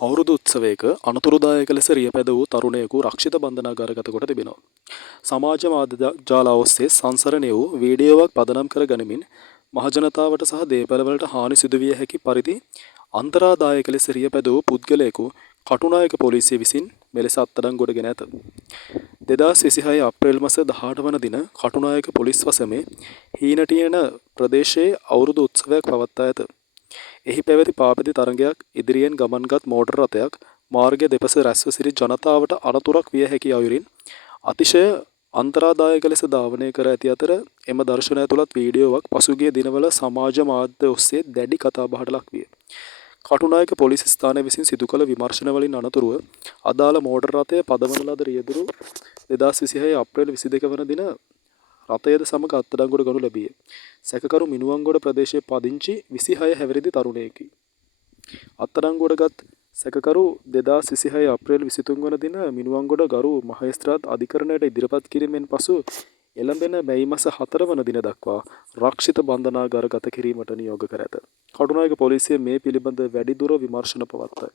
අවුරුදු උත්සවයක අනතුරුදායක ලෙස රියපැද වූ තරුණයෙකු රක්ෂිත බන්ධනාගාරගත කොට තිබෙනවා. සමාජ මාධ්‍ය ජාල ඔස්සේ සංසරණය වූ වීඩියෝවක් පදනම් කර ගනිමින් මහජනතාවට සහ දේපළවලට හානි සිදුවිය හැකි පරිදි අන්තරාදායක ලෙස රියපැද වූ පුද්ගලයෙකු කටුනායක පොලිසිය විසින් මෙලෙස අත්අඩංගුවට ගෙන ඇත. 2026 අප්‍රේල් මාස 18 වන දින කටුනායක පොලිස් වසමේ හීනටියන ප්‍රදේශයේ අවුරුදු උත්සවයක් පවත්වා ඇත. එහි පැවති පාපැදි තරගයක් ඉදිරියෙන් ගමන්ගත් මෝටර් රථයක් මාර්ගය දෙපස රැස්ව සිටි ජනතාවට අනතුරක් විය හැකි අයුරින් අතිශය අන්තරාදායක ලෙස ධාවනය කර ඇති අතර එම දර්ශනය තුළත් වීඩියෝවක් පසුගිය දිනවල සමාජ මාධ්‍ය ඔස්සේ දැඩි කතාබහට ලක් විය. කටුනායක පොලිස් ස්ථානය විසින් සිදු කළ විමර්ශන වලින් අනතුරුව අදාළ මෝටර් රථය පදවන ලද රියදුරු 2026 අප්‍රේල් 22 වන දින රථයද සමග අත්අඩංගුවට ගනු ලැබිය. සැකකරු මිනුවන්ගොඩ ප්‍රදේශයේ පදිංචි 26 හැවිරිදි තරුණයෙකි. අත්අඩංගුවටගත් සැකකරු 2026 අප්‍රේල් 23 වන දින මිනුවන්ගොඩ ගරු මහේස්ත්‍රාත් අධිකරණයට ඉදිරිපත් කිරීමෙන් පසු එළඹෙන මැයි මාස 4 වන දින දක්වා රක්ෂිත බන්ධනාගාරගත කිරීමට නියෝග කර ඇත. කටුනායක පොලිසිය මේ පිළිබඳ වැඩිදුර විමර්ශන පවත්වයි.